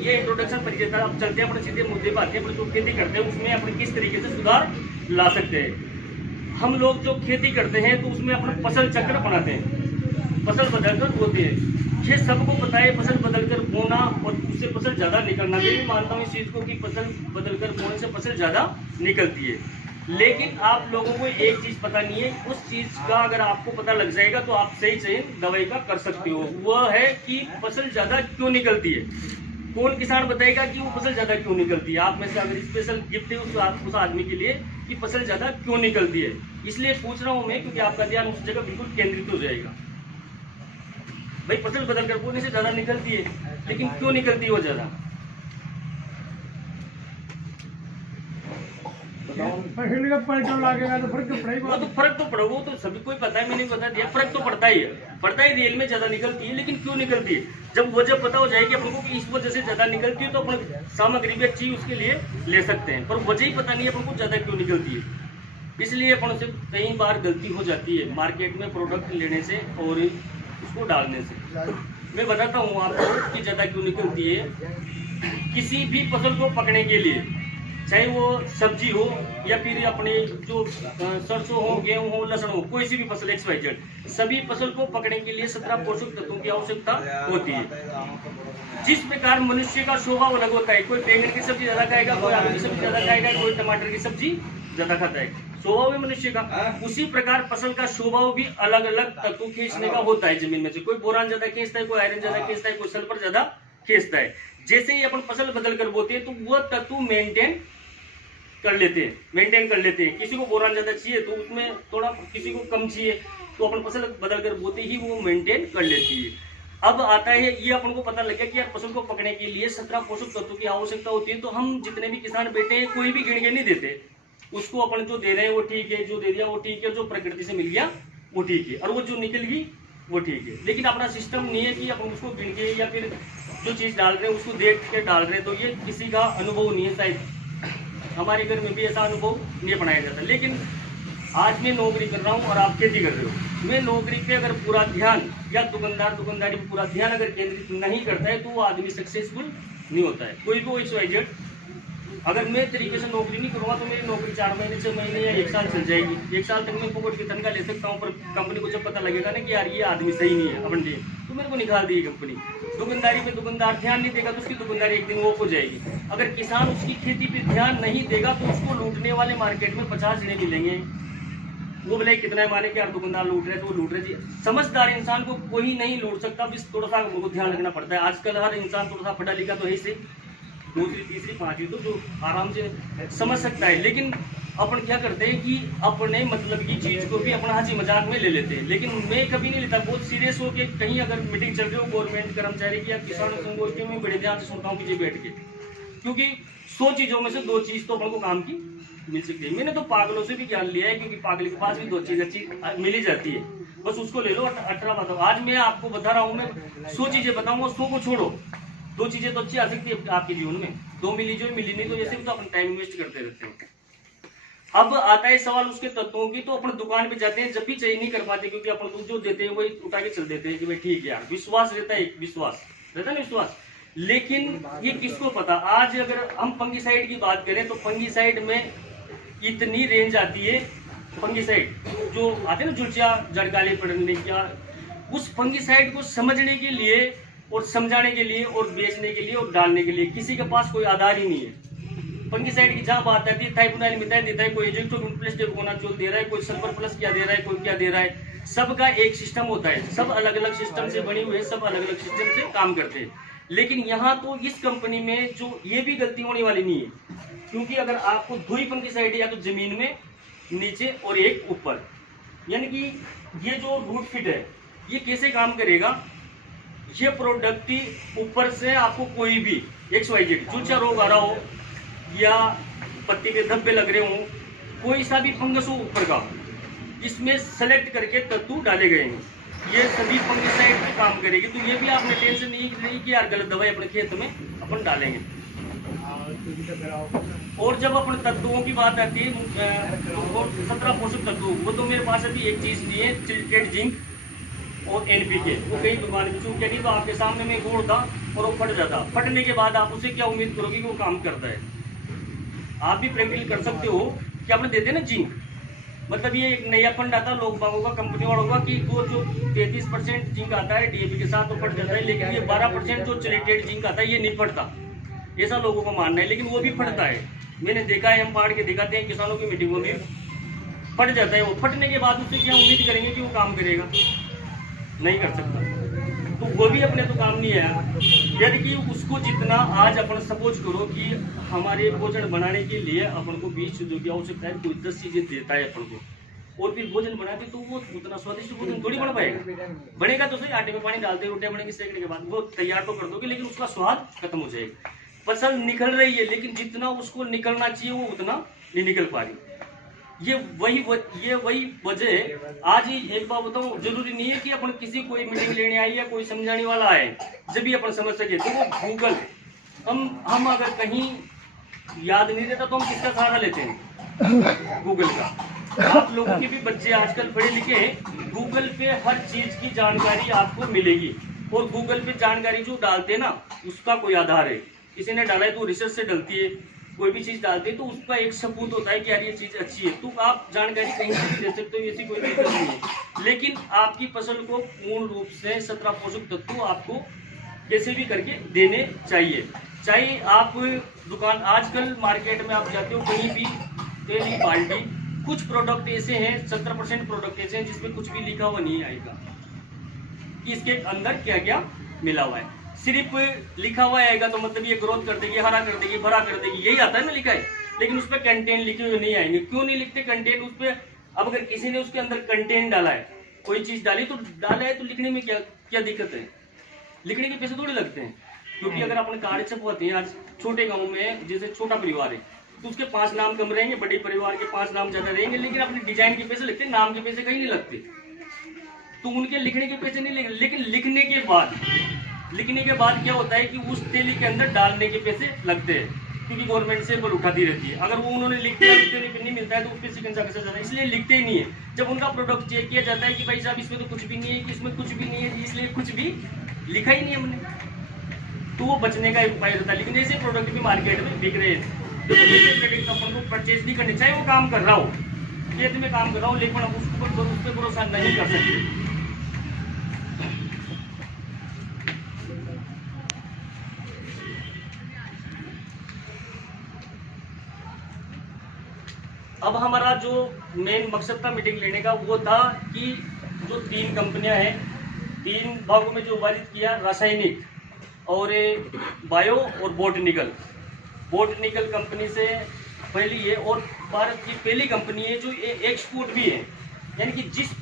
ये इंट्रोडक्शन परिचय था। अब चलते हैं अपने सीधे मुद्दे पर आते हैं। अपने जो खेती करते हैं उसमें अपने किस तरीके से सुधार ला सकते हैं। हम लोग जो खेती करते हैं तो उसमें अपना फसल चक्र बनाते हैं, फसल बदलकर बोते हैं। ये सबको पता है फसल बदलकर बोना और उससे फसल ज़्यादा निकलना। मैं भी मानता हूँ इस चीज़ को कि फसल बदलकर बोने से फसल ज़्यादा निकलती है। लेकिन आप लोगों को एक चीज़ पता नहीं है, उस चीज़ का अगर आपको पता लग जाएगा तो आप सही चयन दवाई का कर सकते हो। वह है कि फसल ज़्यादा क्यों निकलती है। कौन किसान बताएगा कि वो फसल ज़्यादा क्यों निकलती है। आप में से अगर स्पेशल गिफ्ट है उस आदमी के लिए कि फसल ज़्यादा क्यों निकलती है। इसलिए पूछ रहा हूँ मैं, क्योंकि आपका ध्यान उस जगह बिल्कुल केंद्रित हो जाएगा। भाई फसल बदल कर बोने से ज़्यादा निकलती है, लेकिन क्यों निकलती है वो ज़्यादा। वो तो फर्क तो पड़ेगा, वो तो सभी को पता है, मैंने बता दिया फर्क तो पड़ता ही है। पड़ता ही रियल में ज्यादा निकलती है, लेकिन क्यों निकलती है। जब वजह पता हो जाएगी अपन को कि इस वजह से ज्यादा निकलती है तो अपन सामग्री भी अच्छी उसके लिए ले सकते हैं। पर वजह ही पता नहीं है अपन को ज्यादा क्यों निकलती है। इसलिए अपन से कई बार गलती हो जाती है मार्केट में प्रोडक्ट लेने से और उसको डालने से। मैं बताता हूँ आपको कि ज्यादा क्यों निकलती है। किसी भी फसल को पकने के लिए, चाहे वो सब्जी हो या फिर अपने जो सरसों हो, गेहूं हो, लहसुन हो, कोई सी भी फसल XYZ, सभी फसल को पकड़ने के लिए 17 पोषक तत्वों की आवश्यकता होती है। जिस प्रकार मनुष्य का स्वभाव अलग होता है, कोई बैंगन की सब्जी ज्यादा खाएगा, कोई आलू की सब्जी ज्यादा खाएगा, कोई टमाटर की सब्जी ज्यादा खाता है, स्वभाव है मनुष्य का। उसी प्रकार फसल का स्वभाव भी अलग अलग तत्व खींचने का होता है जमीन में से। कोई बोरान ज्यादा खींचता है, कोई आयरन ज्यादा खींचता है, कोई सल्फर ज्यादा खींचता है। जैसे ही अपन फसल बदल कर बोते हैं तो वह तत्व मेंटेन कर लेते हैं। किसी को बोरान ज्यादा चाहिए तो उसमें थोड़ा, किसी को कम चाहिए तो अपन फसल बदल कर बोते ही वो मेंटेन कर लेती है। अब आता है ये अपन को पता लगे कि यार फसल को पकड़ने के लिए 17 पोषक तत्वों की आवश्यकता होती है। तो हम जितने भी किसान बैठे हैं कोई भी गिन के नहीं देते, उसको अपन जो दे रहे हैं वो ठीक है, जो दे दिया वो ठीक है, जो प्रकृति से मिल गया वो ठीक है, और वो जो निकल गई वो ठीक है। लेकिन अपना सिस्टम नहीं है कि अपन उसको गिन के या फिर जो चीज डाल रहे हैं उसको देख के डाल रहे हैं। तो ये किसी का अनुभव नहीं है, शायद हमारे घर में भी ऐसा अनुभव नहीं बनाया जाता। लेकिन आज मैं नौकरी कर रहा हूँ और आप खेती कर रहे हो। मैं नौकरी पे अगर पूरा ध्यान या दुकानदारी पे पूरा ध्यान अगर केंद्रित नहीं करता है तो वो आदमी सक्सेसफुल नहीं होता है। कोई भी XYZ अगर मैं तरीके से नौकरी नहीं करूँगा तो मेरी नौकरी 4 महीने 6 महीने या 1 साल चल जाएगी। 1 साल तक मैं पकड़ की तनख्वाह ले सकता हूँ, पर कंपनी को जब पता लगेगा ना कि यार ये आदमी सही नहीं है अपन तो मेरे को निकाल देगी कंपनी। दुकानदारी पे दुकानदार ध्यान नहीं देगा तो उसकी दुकानदारी एक दिन वो हो जाएगी। अगर किसान उसकी खेती पे ध्यान नहीं देगा तो उसको लूटने वाले मार्केट में 50 जने मिलेंगे। वो बोले कितना माने कि यार दुकानदार लूट रहे तो वो लूट रहे जी। समझदार इंसान को कोई नहीं लूट सकता, बस थोड़ा सा उनको ध्यान रखना पड़ता है। आजकल हर इंसान थोड़ा सा पढ़ा लिखा तो है से 2री 3री 5वीं तो जो आराम से समझ सकता है। लेकिन अपन क्या करते हैं कि अपने मतलब की चीज को भी अपना हंसी मजाक में ले लेते हैं। लेकिन मैं कभी नहीं लेता, बहुत सीरियस हो के कहीं अगर मीटिंग चल रही हो गवर्नमेंट कर्मचारी की या किसानों संघों की, मैं बड़े ध्यान से सुनता हूँ पीछे बैठ के, क्योंकि 100 चीजों में से 2 चीज तो अपन को काम की मिल सकती है। मैंने तो पागलों से भी ज्ञान लिया है, क्योंकि पागल के पास भी 2 चीज अच्छी मिल ही जाती है, बस उसको ले लो 18 बताओ। आज मैं आपको बता रहा हूँ, मैं 100 चीजें बताऊंगा, 100 को छोड़ो, 2 चीजें तो अच्छी आ सकती है आपके जीवन में। 2 मिली जो मिली नहीं तो जैसे भी तो अपन टाइम वेस्ट करते रहते हैं। अब आता है सवाल उसके तत्वों की। तो अपन दुकान पे जाते हैं, जब भी चेंज नहीं कर पाते, क्योंकि अपन जो देते हैं वही उठा के चल देते हैं कि भाई ठीक है यार, विश्वास रहता है, विश्वास रहता है ना विश्वास। लेकिन ये किसको पता। आज अगर हम फंगिसाइड की बात करें तो फंगिसाइड में इतनी रेंज आती है, फंगिसाइड जो आते हैं ना जुलचिया जड़काली पड़ने क्या, उस फंगिसाइड को समझने के लिए और समझाने के लिए और बेचने के लिए और डालने के लिए किसी के पास कोई आधार ही नहीं है। फंगिसाइड की जहाँ बात आती है, थाइफोनाइल मिथाइल देता है, कोई एजेंटोप्लास्टिकोनाजोल दे रहा है, कोई सल्फर प्लस क्या दे रहा है, कोई क्या दे रहा है। सबका एक सिस्टम होता है, सब अलग अलग सिस्टम से बने हुए, सब अलग अलग सिस्टम से काम करते हैं। लेकिन यहाँ तो इस कंपनी में जो ये भी गलती होने वाली नहीं है, क्योंकि अगर आपको 2 ही फंगिसाइड या तो जमीन में नीचे और एक ऊपर, यानी कि ये जो रूट फिट है ये कैसे काम करेगा। ये प्रोडक्ट ऊपर से आपको कोई भी XYZ चूचा रोग आ रहा हो या पत्ती के धब्बे लग रहे हो, कोई सा भी फंगस हो ऊपर का, इसमें सेलेक्ट करके तत्व डाले गए हैं, ये सभी फंगिसाइड में काम करेगी। तो ये भी आपने टेंशन नहीं कि यार गलत दवाई अपने खेत में अपन डालेंगे। और जब अपन तत्वों की बात आती है, 17 पोषक तत्व, वो तो मेरे पास अभी एक चीज नहीं है, चिल्केट, जिंक और NPK। वो कई दुकान में चूक नहीं, तो आपके सामने में घोड़ था और वो फट जाता। फटने के बाद आप उसे क्या उम्मीद करोगे कि वो काम करता है? आप भी प्रैक्टिकल कर सकते हो कि आपने देते ना जिंक, मतलब ये एक नया फंड आता है लोग बागों का, कंपनी वालों का, कि वो जो 33% जिंक आता है डीएपी के साथ वो फट जाता है, लेकिन ये 12% जो चिलेटेड जिंक आता है ये नहीं फटता, ऐसा लोगों का मानना है, लेकिन वो भी फटता है। मैंने देखा है, हम फाड़ के दिखाते हैं किसानों की मीटिंगों में, फट जाता है। वो फटने के बाद उससे क्या उम्मीद करेंगे कि वो काम करेगा? नहीं कर सकता। तो वो भी अपने तो काम नहीं है। यदि कि उसको जितना आज अपन सपोज करो कि हमारे भोजन बनाने के लिए अपन को 20 चीजों की आवश्यकता है, कोई 10 चीजें देता है अपन को, और फिर भोजन बनाते तो वो उतना स्वादिष्ट भोजन थोड़ी बन पाएगा। बनेगा तो सही, आटे में पानी डालते रोटियां बनेंगी, सेकने के बाद वो तैयार तो कर दोगे, लेकिन उसका स्वाद खत्म हो जाएगा। फसल निकल रही है, लेकिन जितना उसको निकलना चाहिए वो उतना नहीं निकल पा रही। ये वही वजह। आज ही एक बात बताऊं, जरूरी नहीं है कि अपन किसी कोई मीटिंग लेने आए या कोई समझाने वाला आए जब भी अपन समझ सके, तो वो गूगल। हम अगर कहीं याद नहीं रहता तो हम किसका सहारा लेते हैं? गूगल का। आप लोगों के भी बच्चे आजकल पढ़े लिखे हैं, गूगल पे हर चीज की जानकारी आपको मिलेगी, और गूगल पे जानकारी जो डालते हैं ना उसका कोई आधार है। किसी ने डाला है तो रिसर्च से डलती है, कोई भी चीज डालते हैं तो उसका एक सबूत होता है कि यार ये चीज अच्छी है, तो आप जानकारी कहीं से भी दे सकते हो, ऐसी कोई दिक्कत नहीं है। लेकिन आपकी फसल को पूर्ण रूप से 17 पोषक तत्व आपको कैसे भी करके देने चाहिए। चाहे आप दुकान, आजकल मार्केट में आप जाते हो कहीं भी, तेल की बाल्टी, कुछ प्रोडक्ट ऐसे हैं, 70% प्रोडक्ट ऐसे हैं जिसमें कुछ भी लिखा हुआ नहीं आएगा कि इसके अंदर क्या क्या मिला हुआ है। सिर्फ लिखा हुआ आएगा तो मतलब ये ग्रोथ कर देगी, हरा कर देगी, भरा कर देगी, यही आता है ना लिखा है, लेकिन उस पर कंटेंट लिखे हुए नहीं आएंगे। क्यों नहीं लिखते कंटेंट उस पर? अब अगर किसी ने उसके अंदर कंटेंट डाला है, कोई चीज डाली तो डाला है, तो लिखने में क्या दिक्कत है? लिखने के पैसे थोड़े लगते हैं। क्योंकि अगर अपन कार्ड छपवाते हैं, आज छोटे गाँव में जैसे छोटा परिवार है तो उसके 5 नाम कम रहेंगे, बड़े परिवार के 5 नाम ज्यादा रहेंगे, लेकिन अपने डिजाइन के पैसे लगते हैं, नाम के पैसे कहीं नहीं लगते। तो उनके लिखने के पैसे नहीं लगेंगे, लेकिन लिखने के बाद क्या होता है कि उस तेली के अंदर डालने के पैसे लगते हैं, क्योंकि गवर्नमेंट से बल उठाती रहती है। अगर वो उन्होंने लिख दिया, उस तेली पे नहीं मिलता है तो उस पर शिकंजा कैसे जाता है, इसलिए लिखते ही नहीं है। जब उनका प्रोडक्ट चेक किया जाता है कि भाई साहब इसमें तो कुछ भी नहीं है, कि इसमें कुछ भी नहीं है, इसलिए कुछ भी लिखा ही नहीं है हमने, तो वो बचने का एक उपाय रहता है। लेकिन ऐसे प्रोडक्ट भी मार्केट में बिक रहे हैं, तो अपन को परचेज नहीं करनी चाहिए। वो काम कर रहा हो, खेत में काम कर रहा हो, लेकिन अब उस पर भरोसा नहीं कर सकते। अब हमारा जो मेन मकसद था मीटिंग लेने का वो था कि जो 3 कंपनियां हैं, 3 भागों में जो विभाजित किया, रासायनिक और बायो और बोटनिकल कंपनी से पहली है, और भारत की पहली कंपनी है जो एक्सपोर्ट भी है, यानी कि जिस